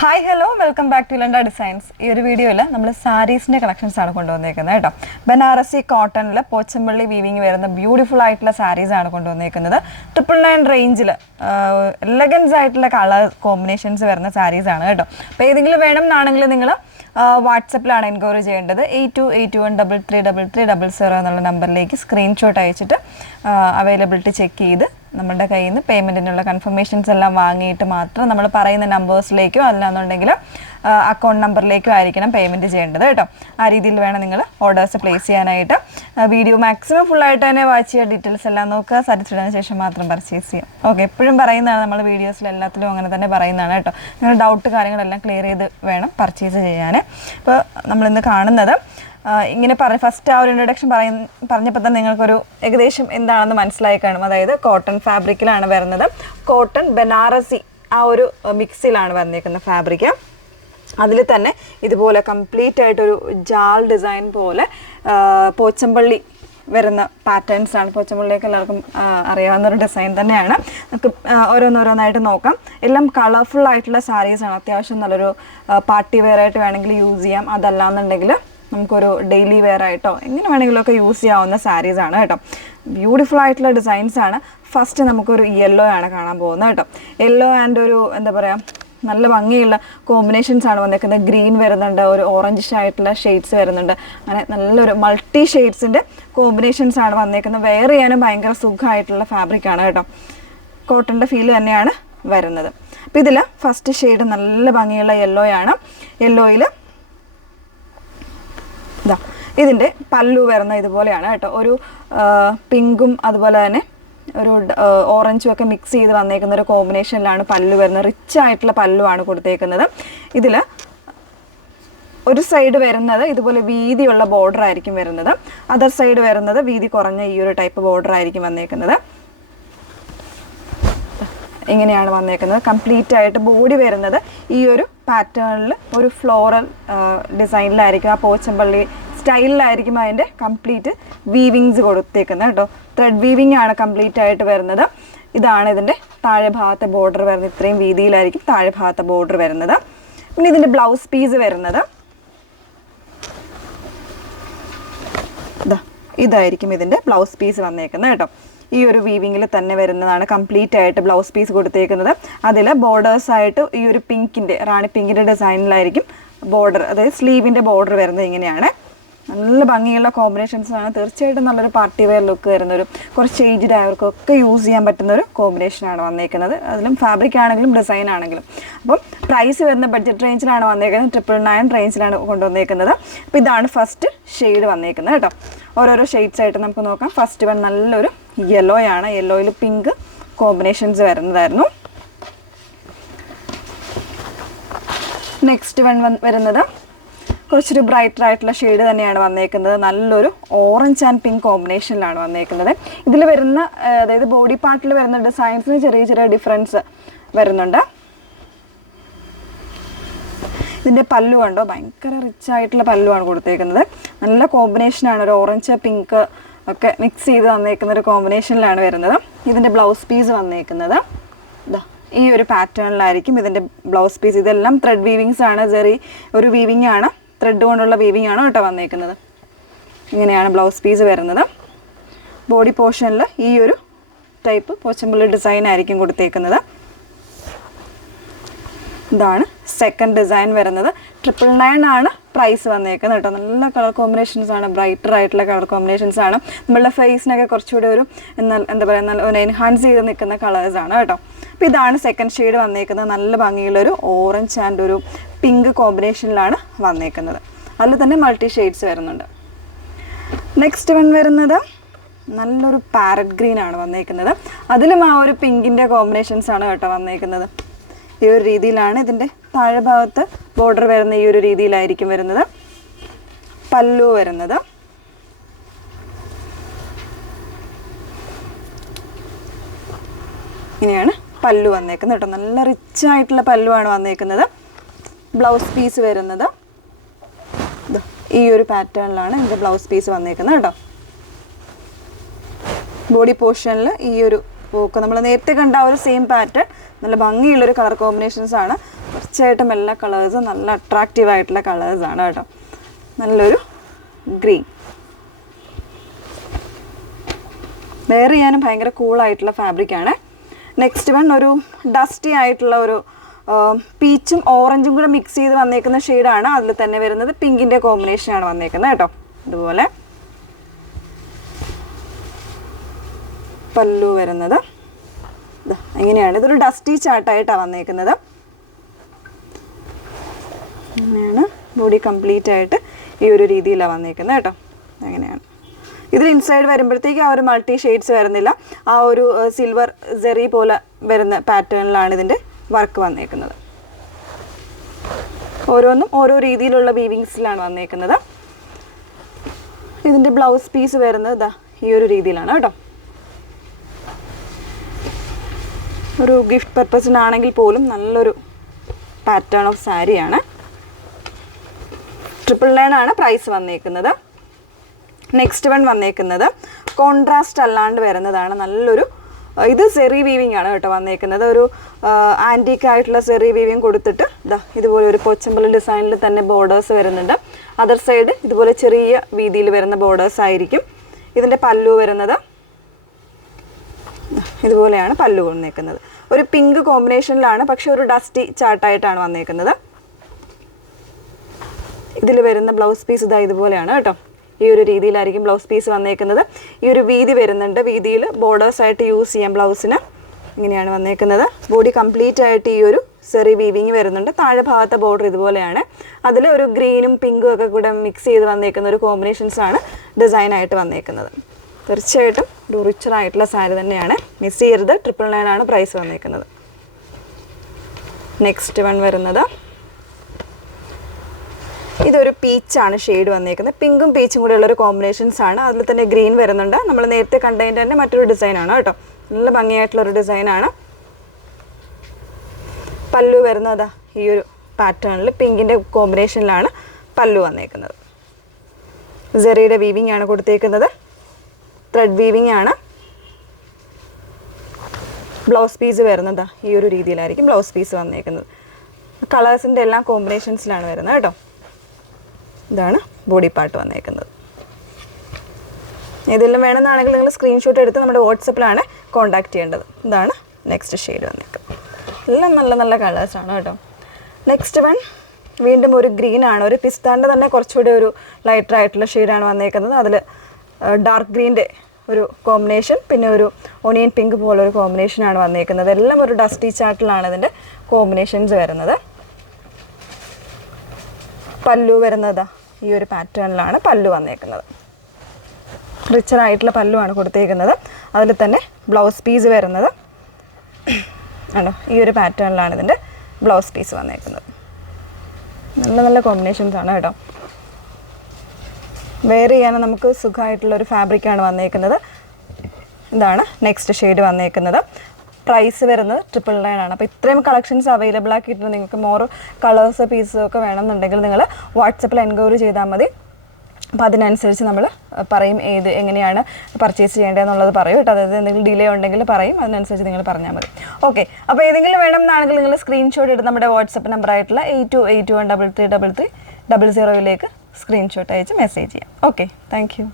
Hi hello welcome back to ലണ്ട designs. ഈ ഒരു വീഡിയോയിൽ നമ്മൾ സാരീസിൻ്റെ കളക്ഷൻസ് ആണ് കൊണ്ടുവന്നേക്കുന്നത് കേട്ടോ. ബനാറസി കോട്ടണിൽ പോച്ചമ്പള്ളി വീവിങ് വരുന്ന ബ്യൂട്ടിഫുൾ ആയിട്ടുള്ള സാരീസ് ആണ് കൊണ്ടുവന്നേക്കുന്നത്. 999 റേഞ്ചിൽ എലഗൻസ് ആയിട്ടുള്ള കളർ കോമ്പിനേഷൻസ് വരുന്ന സാരീസ് ആണ് കേട്ടോ. അപ്പോൾ ഏതെങ്കിലും വേണം എന്നാണെങ്കിൽ നിങ്ങൾ വാട്സപ്പിലാണ് എൻക്വയറി ചെയ്യേണ്ടത്. 8281333300 എന്നുള്ള നമ്പറിലേക്ക് സ്ക്രീൻഷോട്ട് അയച്ചിട്ട് അവൈലബിലിറ്റി ചെക്ക് ചെയ്ത് നമ്മുടെ കയ്യിൽ നിന്ന് പേയ്മെൻറ്റിനുള്ള കൺഫർമേഷൻസ് എല്ലാം വാങ്ങിയിട്ട് മാത്രം നമ്മൾ പറയുന്ന നമ്പേഴ്സിലേക്കോ അല്ലാന്നുണ്ടെങ്കിൽ അക്കൗണ്ട് നമ്പറിലേക്കോ ആയിരിക്കണം പേയ്മെൻറ്റ് ചെയ്യേണ്ടത് കേട്ടോ. ആ രീതിയിൽ വേണം നിങ്ങൾ ഓർഡേഴ്സ് പ്ലേസ് ചെയ്യാനായിട്ട്. വീഡിയോ മാക്സിമം ഫുള്ളായിട്ട് തന്നെ വാച്ച് ചെയ്യുക, ഡീറ്റെയിൽസ് എല്ലാം നോക്കുക, സാറ്റിസ്ഫൈഡിന് ശേഷം മാത്രം പർച്ചേസ് ചെയ്യാം. ഓക്കെ, എപ്പോഴും പറയുന്നതാണ് നമ്മൾ വീഡിയോസിൽ എല്ലാത്തിലും അങ്ങനെ തന്നെ പറയുന്നതാണ് കേട്ടോ. നിങ്ങളുടെ ഡൗട്ട് കാര്യങ്ങളെല്ലാം ക്ലിയർ ചെയ്ത് വേണം പർച്ചേസ് ചെയ്യാൻ. ഇപ്പോൾ നമ്മളിന്ന് കാണുന്നത് ഇങ്ങനെ ഫസ്റ്റ് ആ ഒരു ഇൻട്രൊഡക്ഷൻ പറഞ്ഞപ്പോൾ തന്നെ നിങ്ങൾക്കൊരു ഏകദേശം എന്താണെന്ന് മനസ്സിലായി കാണും. അതായത് കോട്ടൺ ഫാബ്രിക്കിലാണ് വരുന്നത്. കോട്ടൺ ബനാറസി ആ ഒരു മിക്സിലാണ് വന്നിരിക്കുന്ന ഫാബ്രിക്ക്. അതിൽ തന്നെ ഇതുപോലെ കംപ്ലീറ്റ് ആയിട്ടൊരു ജാൽ ഡിസൈൻ പോലെ പോച്ചമ്പള്ളി വരുന്ന പാറ്റേൺസ് ആണ്. പോച്ചമ്പള്ളിയൊക്കെ എല്ലാവർക്കും അറിയാവുന്നൊരു ഡിസൈൻ തന്നെയാണ്. നമുക്ക് ഓരോന്നോരോന്നായിട്ട് നോക്കാം. എല്ലാം കളർഫുൾ ആയിട്ടുള്ള സാരീസാണ്. അത്യാവശ്യം നല്ലൊരു പാർട്ടി വെയർ ആയിട്ട് വേണമെങ്കിൽ യൂസ് ചെയ്യാം. അതല്ലാന്നുണ്ടെങ്കിൽ നമുക്കൊരു ഡെയിലി വെയർ ആയിട്ടോ എങ്ങനെ വേണമെങ്കിലുമൊക്കെ യൂസ് ചെയ്യാവുന്ന സാരീസാണ് കേട്ടോ. ബ്യൂട്ടിഫുൾ ആയിട്ടുള്ള ഡിസൈൻസ് ആണ്. ഫസ്റ്റ് നമുക്കൊരു യെല്ലോ ആണ് കാണാൻ പോകുന്നത് കേട്ടോ. യെല്ലോ ആൻഡ് ഒരു എന്താ പറയുക, നല്ല ഭംഗിയുള്ള കോമ്പിനേഷൻസ് ആണ് വന്നേക്കുന്നത്. ഗ്രീൻ വരുന്നുണ്ട്, ഒരു ഓറഞ്ച് ആയിട്ടുള്ള ഷെയ്ഡ്സ് വരുന്നുണ്ട്. അങ്ങനെ നല്ലൊരു മൾട്ടി ഷെയ്ഡ്സിൻ്റെ കോമ്പിനേഷൻസ് ആണ് വന്നേക്കുന്നത്. വെയർ ചെയ്യാനും ഭയങ്കര സുഖമായിട്ടുള്ള ഫാബ്രിക്കാണ് കേട്ടോ. കോട്ടൻ്റെ ഫീൽ തന്നെയാണ് വരുന്നത്. അപ്പോൾ ഇതിൽ ഫസ്റ്റ് ഷെയ്ഡ് നല്ല ഭംഗിയുള്ള യെല്ലോ ആണ്. യെല്ലോയിൽ ഇതിൻ്റെ പല്ലു വരുന്ന ഇതുപോലെയാണ് കേട്ടോ. ഒരു പിങ്കും അതുപോലെ തന്നെ ഒരു ഓറഞ്ചും ഒക്കെ മിക്സ് ചെയ്ത് വന്നേക്കുന്ന ഒരു കോമ്പിനേഷനിലാണ് പല്ലു വരുന്നത്. റിച്ച് ആയിട്ടുള്ള പല്ലുവാണ് കൊടുത്തേക്കുന്നത്. ഇതിൽ ഒരു സൈഡ് വരുന്നത് ഇതുപോലെ വീതിയുള്ള ബോർഡർ ആയിരിക്കും വരുന്നത്. അതർ സൈഡ് വരുന്നത് വീതി കുറഞ്ഞ ഈ ഒരു ടൈപ്പ് ബോർഡർ ആയിരിക്കും വന്നേക്കുന്നത്. ഇങ്ങനെയാണ് വന്നേക്കുന്നത്. കംപ്ലീറ്റ് ആയിട്ട് ബോഡി വരുന്നത് ഈ ഒരു പാറ്റേണിൽ ഒരു ഫ്ലോറൽ ഡിസൈനിലായിരിക്കും. ആ പോച്ചമ്പള്ളി സ്റ്റൈലിലായിരിക്കും അതിൻ്റെ കംപ്ലീറ്റ് വീവിങ്സ് കൊടുത്തേക്കുന്നത് കേട്ടോ. ത്രെഡ് വീവിങ് ആണ് കംപ്ലീറ്റ് ആയിട്ട് വരുന്നത്. ഇതാണ് ഇതിൻ്റെ താഴെ ഭാഗത്തെ ബോർഡർ വരുന്നത്. ഇത്രയും വീതിയിലായിരിക്കും താഴെ ഭാഗത്തെ ബോർഡർ വരുന്നത്. പിന്നെ ഇതിൻ്റെ ബ്ലൗസ് പീസ് വരുന്നത് ഇതായിരിക്കും ഇതിൻ്റെ ബ്ലൗസ് പീസ് വന്നേക്കുന്നത് കേട്ടോ. ഈ ഒരു വീവിങ്ങിൽ തന്നെ വരുന്നതാണ് കംപ്ലീറ്റ് ആയിട്ട് ബ്ലൗസ് പീസ് കൊടുത്തേക്കുന്നത്. അതിൽ ബോർഡേഴ്സായിട്ട് ഈ ഒരു പിങ്കിൻ്റെ റാണി പിങ്കിൻ്റെ ഡിസൈനിലായിരിക്കും ബോർഡർ, അതായത് സ്ലീവിൻ്റെ ബോർഡർ വരുന്നത് ഇങ്ങനെയാണ്. നല്ല ഭംഗിയുള്ള കോമ്പിനേഷൻസ് ആണ്. തീർച്ചയായിട്ടും നല്ലൊരു പാർട്ടി വെയർ ലുക്ക് വരുന്നൊരു കുറച്ച് ഏജ്ഡ് ആയവർക്കൊക്കെ യൂസ് ചെയ്യാൻ പറ്റുന്ന ഒരു കോമ്പിനേഷനാണ് വന്നേക്കുന്നത്. അതിലും ഫാബ്രിക് ആണെങ്കിലും ഡിസൈൻ ആണെങ്കിലും. അപ്പം പ്രൈസ് വരുന്ന ബഡ്ജറ്റ് റേഞ്ചിലാണ് വന്നേക്കുന്നത്. 999 റേഞ്ചിലാണ് കൊണ്ടുവന്നേക്കുന്നത്. അപ്പോൾ ഇതാണ് ഫസ്റ്റ് ഷെയ്ഡ് വന്നേക്കുന്നത് കേട്ടോ. ഓരോരോ ഷെയ്ഡ്സ് ആയിട്ട് നമുക്ക് നോക്കാം. ഫസ്റ്റ് വൺ നല്ലൊരു യെല്ലോ ആണ്. യെല്ലോയിൽ പിങ്ക് കോമ്പിനേഷൻസ് വരുന്നതായിരുന്നു. നെക്സ്റ്റ് വൺ വരുന്നത് കുറച്ചൊരു ബ്രൈറ്റർ ആയിട്ടുള്ള ഷെയ്ഡ് തന്നെയാണ് വന്നേക്കുന്നത്. നല്ലൊരു ഓറഞ്ച് ആൻഡ് പിങ്ക് കോമ്പിനേഷനിലാണ് വന്നേക്കുന്നത്. ഇതിൽ വരുന്ന അതായത് ബോഡി പാർട്ടിൽ വരുന്ന ഡിസൈൻസിന് ചെറിയ ചെറിയ ഡിഫറൻസ് വരുന്നുണ്ട്. ഇതിൻ്റെ പല്ലു കണ്ടോ, ഭയങ്കര റിച്ച് ആയിട്ടുള്ള പല്ലുവാണ് കൊടുത്തേക്കുന്നത്. നല്ല കോമ്പിനേഷനാണ്. ഒരു ഓറഞ്ച് പിങ്ക് ഒക്കെ മിക്സ് ചെയ്ത് വന്നേക്കുന്ന ഒരു കോമ്പിനേഷനിലാണ് വരുന്നത്. ഇതിൻ്റെ ബ്ലൗസ് പീസ് വന്നേക്കുന്നത് ഈ ഒരു പാറ്റേണിലായിരിക്കും ഇതിൻ്റെ ബ്ലൗസ് പീസ്. ഇതെല്ലാം ത്രെഡ് വീവിങ്സ് ആണ്. ചെറിയ ഒരു വീവിങ് ആണ്, ത്രെഡ് കൊണ്ടുള്ള വീവിങ് ആണ് കേട്ടോ വന്നേക്കുന്നത്. ഇങ്ങനെയാണ് ബ്ലൗസ് പീസ് വരുന്നത്. ബോഡി പോർഷനിൽ ഈ ഒരു ടൈപ്പ് പോച്ചമ്പള്ളി ഡിസൈൻ ആയിരിക്കും കൊടുത്തേക്കുന്നത്. ഇതാണ് സെക്കൻഡ് ഡിസൈൻ വരുന്നത്. 999 ആണ് പ്രൈസ് വന്നേക്കുന്നത് കേട്ടോ. നല്ല കളർ കോമ്പിനേഷൻസ് ആണ്, ബ്രൈറ്റർ ആയിട്ടുള്ള കളർ കോമ്പിനേഷൻസ് ആണ്. നമ്മളുടെ ഫേസിനൊക്കെ കുറച്ചുകൂടി ഒരു എന്താ പറയുക, നല്ല ഒരു എൻഹാൻസ് ചെയ്ത് നിൽക്കുന്ന കളേഴ്സാണ് കേട്ടോ. അപ്പോൾ ഇതാണ് സെക്കൻഡ് ഷെയ്ഡ് വന്നേക്കുന്നത്. നല്ല ഭംഗിയുള്ളൊരു ഓറഞ്ച് ആൻഡ് ഒരു പിങ്ക് കോമ്പിനേഷനിലാണ് വന്നേക്കുന്നത്. അതിൽ തന്നെ മൾട്ടി ഷെയ്ഡ്സ് വരുന്നുണ്ട്. നെക്സ്റ്റ് വൺ വരുന്നത് നല്ലൊരു പാരറ്റ് ഗ്രീൻ ആണ് വന്നേക്കുന്നത്. അതിലും ആ ഒരു പിങ്കിൻ്റെ കോമ്പിനേഷൻസ് ആണ് കേട്ടോ വന്നേക്കുന്നത്. ഈ ഒരു രീതിയിലാണ് ഇതിൻ്റെ താഴെ ഭാഗത്ത് ബോർഡർ വരുന്ന ഈ ഒരു രീതിയിലായിരിക്കും വരുന്നത്. പല്ലു വരുന്നത് ഇങ്ങനെയാണ് പല്ലു വന്നേക്കുന്നത് കേട്ടോ. നല്ല റിച്ച് ആയിട്ടുള്ള പല്ലുവാണ് വന്നേക്കുന്നത്. ബ്ലൗസ് പീസ് വരുന്നത് ഈ ഒരു പാറ്റേണിലാണ് ഇതിൻ്റെ ബ്ലൗസ് പീസ് വന്നേക്കുന്നത് കേട്ടോ. ബോഡി പോർഷനിൽ ഈ ഒരു പോക്ക് നമ്മൾ നേരത്തെ കണ്ട ആ ഒരു സെയിം പാറ്റേൺ നല്ല ഭംഗിയുള്ളൊരു കളർ കോമ്പിനേഷൻസ് ആണ്. തീർച്ചയായിട്ടും എല്ലാ കളേഴ്സും നല്ല അട്രാക്റ്റീവ് ആയിട്ടുള്ള കളേഴ്സാണ് കേട്ടോ. നല്ലൊരു ഗ്രീൻ, വെയർ ചെയ്യാനും ഭയങ്കര കൂളായിട്ടുള്ള ഫാബ്രിക്കാണ്. നെക്സ്റ്റ് വൺ ഒരു ഡസ്റ്റി ആയിട്ടുള്ള ഒരു പീച്ചും ഓറഞ്ചും കൂടെ മിക്സ് ചെയ്ത് വന്നേക്കുന്ന ഷെയ്ഡാണ്. അതിൽ തന്നെ വരുന്നത് പിങ്കിൻ്റെ കോമ്പിനേഷനാണ് വന്നേക്കുന്നത് കേട്ടോ. ഇതുപോലെ പല്ലു വരുന്നത് എങ്ങനെയാണ്, ഇതൊരു ഡസ്റ്റി ചാർട്ടായിട്ടാണ് വന്നേക്കുന്നത്. അങ്ങനെയാണ് ബോഡി കംപ്ലീറ്റ് ആയിട്ട് ഈ ഒരു രീതിയിലാണ് വന്നേക്കുന്നത് കേട്ടോ. അങ്ങനെയാണ്. ഇതിൽ ഇൻസൈഡ് വരുമ്പോഴത്തേക്ക് ആ ഒരു മൾട്ടി ഷെയ്ഡ്സ് വരുന്നില്ല, ആ ഒരു സിൽവർ ജെറി പോലെ വരുന്ന പാറ്റേണിലാണ് ഇതിൻ്റെ വർക്ക് വന്നേക്കുന്നത്. ഓരോന്നും ഓരോ രീതിയിലുള്ള വീവിങ്സിലാണ് വന്നേക്കുന്നത്. ഇതിൻ്റെ ബ്ലൗസ് പീസ് വരുന്നത് ഈ ഒരു രീതിയിലാണ് കേട്ടോ. ഒരു ഗിഫ്റ്റ് പർപ്പസിനാണെങ്കിൽ പോലും നല്ലൊരു പാറ്റേൺ ഓഫ് സാരിയാണ്. 999 ആണ് പ്രൈസ് വന്നേക്കുന്നത്. നെക്സ്റ്റ് വൺ വന്നേക്കുന്നത് കോൺട്രാസ്റ്റ് അല്ലാണ്ട് വരുന്നതാണ്. നല്ലൊരു ഇത് സെറി വീവിങ് ആണ് കേട്ടോ വന്നേക്കുന്നത്. ഒരു ആൻറ്റീക്ക് ആയിട്ടുള്ള സെറി വീവിങ് കൊടുത്തിട്ട് ഇതുപോലെ ഒരു കൊച്ചമ്പൽ ഡിസൈനിൽ തന്നെ ബോർഡേഴ്സ് വരുന്നുണ്ട്. അതർ സൈഡ് ഇതുപോലെ ചെറിയ വീതിയിൽ വരുന്ന ബോർഡേഴ്സ് ആയിരിക്കും. ഇതിൻ്റെ പല്ലു വരുന്നത് ഇതുപോലെയാണ് പല്ലു വന്നേക്കുന്നത്. ഒരു പിങ്ക് കോമ്പിനേഷനിലാണ്, പക്ഷെ ഒരു ഡസ്റ്റി ചാർട്ടായിട്ടാണ് വന്നേക്കുന്നത്. ഇതിൽ വരുന്ന ബ്ലൗസ് പീസ് ഇതുപോലെയാണ് കേട്ടോ. ഈ ഒരു രീതിയിലായിരിക്കും ബ്ലൗസ് പീസ് വന്നേക്കുന്നത്. ഈ ഒരു വീതി വരുന്നുണ്ട്, വീതിയിൽ ബോർഡേഴ്സ് ആയിട്ട് യൂസ് ചെയ്യാം ബ്ലൗസിന്. ഇങ്ങനെയാണ് വന്നേക്കുന്നത്. ബോഡി കംപ്ലീറ്റ് ആയിട്ട് ഈ ഒരു സെറി വീവിങ് വരുന്നുണ്ട്. താഴെ ഭാഗത്തെ ബോർഡർ ഇതുപോലെയാണ്. അതിൽ ഒരു ഗ്രീനും പിങ്കും ഒക്കെ കൂടെ മിക്സ് ചെയ്ത് വന്നേക്കുന്ന ഒരു കോമ്പിനേഷൻസാണ് ഡിസൈനായിട്ട് വന്നേക്കുന്നത്. തീർച്ചയായിട്ടും ഒരു റിച്ചറായിട്ടുള്ള സാരി തന്നെയാണ്, മിസ് ചെയ്യരുത്. 999 ആണ് പ്രൈസ് വന്നേക്കുന്നത്. നെക്സ്റ്റ് വൺ വരുന്നത് ഇതൊരു പീച്ചാണ് ഷെയ്ഡ് വന്നേക്കുന്നത്. പിങ്കും പീച്ചും കൂടെ ഉള്ളൊരു കോമ്പിനേഷൻസാണ്. അതിൽ തന്നെ ഗ്രീൻ വരുന്നുണ്ട്. നമ്മൾ നേരത്തെ കണ്ടതിൻ്റെ തന്നെ മറ്റൊരു ഡിസൈനാണ് കേട്ടോ. നല്ല ഭംഗിയായിട്ടുള്ളൊരു ഡിസൈനാണ്. പല്ലു വരുന്നത് ഈ ഒരു പാറ്റേണിൽ പിങ്കിൻ്റെ കോമ്പിനേഷനിലാണ് പല്ലു വന്നേക്കുന്നത്. സെറിയുടെ വീവിങ് ആണ് കൊടുത്തേക്കുന്നത്. ത്രെഡ് വീവിങ് ആണ്. ബ്ലൗസ് പീസ് വരുന്നത് ഈ ഒരു രീതിയിലായിരിക്കും ബ്ലൗസ് പീസ് വന്നേക്കുന്നത്. കളേഴ്സിൻ്റെ എല്ലാം കോമ്പിനേഷൻസിലാണ് വരുന്നത് കേട്ടോ. ഇതാണ് ബോഡി പാർട്ട് വന്നേക്കുന്നത്. ഏതെല്ലാം വേണമെന്നാണെങ്കിൽ നിങ്ങൾ സ്ക്രീൻഷോട്ട് എടുത്ത് നമ്മുടെ വാട്സപ്പിലാണ് കോൺടാക്ട് ചെയ്യേണ്ടത്. ഇതാണ് നെക്സ്റ്റ് ഷെയ്ഡ് വന്നേക്കുന്നത്. എല്ലാം നല്ല നല്ല കളേഴ്സാണ് കേട്ടോ. നെക്സ്റ്റ് വൺ വീണ്ടും ഒരു ഗ്രീൻ ആണ്. ഒരു പിസ്താൻ്റെ തന്നെ കുറച്ചുകൂടി ഒരു ലൈറ്റർ ആയിട്ടുള്ള ഷെയ്ഡാണ് വന്നേക്കുന്നത്. അതിൽ ഡാർക്ക് ഗ്രീൻ്റെ ഒരു കോമ്പിനേഷൻ, പിന്നെ ഒരു ഒണിയൻ പിങ്ക് പോലൊരു കോമ്പിനേഷനാണ് വന്നേക്കുന്നത്. എല്ലാം ഒരു ഡസ്റ്റി ചാർട്ടിലാണ് ഇതിൻ്റെ കോമ്പിനേഷൻസ് വരുന്നത്. പല്ലു വരുന്നത് ഈ ഒരു പാറ്റേണിലാണ് പല്ലു വന്നേക്കുന്നത്. റിച്ചറായിട്ടുള്ള പല്ലുവാണ് കൊടുത്തേക്കുന്നത്. അതിൽ തന്നെ ബ്ലൗസ് പീസ് വരുന്നത് ആണോ ഈ ഒരു പാറ്റേണിലാണ് ഇതിൻ്റെ ബ്ലൗസ് പീസ് വന്നേക്കുന്നത്. നല്ല നല്ല കോമ്പിനേഷൻസാണ് കേട്ടോ. വെയർ ചെയ്യാൻ നമുക്ക് സുഖമായിട്ടുള്ളൊരു ഫാബ്രിക്കാണ് വന്നേക്കുന്നത്. ഇതാണ് നെക്സ്റ്റ് ഷെയ്ഡ് വന്നേക്കുന്നത്. പ്രൈസ് വരുന്നത് 999 ആണ്. അപ്പോൾ ഇത്രയും കളക്ഷൻസ് അവൈലബിൾ ആക്കിയിട്ട് നിങ്ങൾക്ക് മോർ കളേഴ്സ് പീസസ് ഒക്കെ വേണമെന്നുണ്ടെങ്കിൽ നിങ്ങൾ വാട്സപ്പിൽ എൻക്വയറി ചെയ്താൽ മതി. അപ്പോൾ അതിനനുസരിച്ച് നമ്മൾ പറയും എങ്ങനെയാണ് പർച്ചേസ് ചെയ്യേണ്ടതെന്നുള്ളത് പറയും കേട്ടോ. അതായത് എന്തെങ്കിലും ഡിലേ ഉണ്ടെങ്കിൽ പറയും, അതിനനുസരിച്ച് നിങ്ങൾ പറഞ്ഞാൽ മതി. ഓക്കെ, അപ്പോൾ ഏതെങ്കിലും വേണമെന്നാണെങ്കിൽ നിങ്ങൾ സ്ക്രീൻഷോട്ട് എടുത്ത് നമ്മുടെ വാട്സപ്പ് നമ്പറായിട്ടുള്ള 8281333300 സ്ക്രീൻഷോട്ട് അയച്ച് മെസ്സേജ് ചെയ്യാം. Okay, thank you.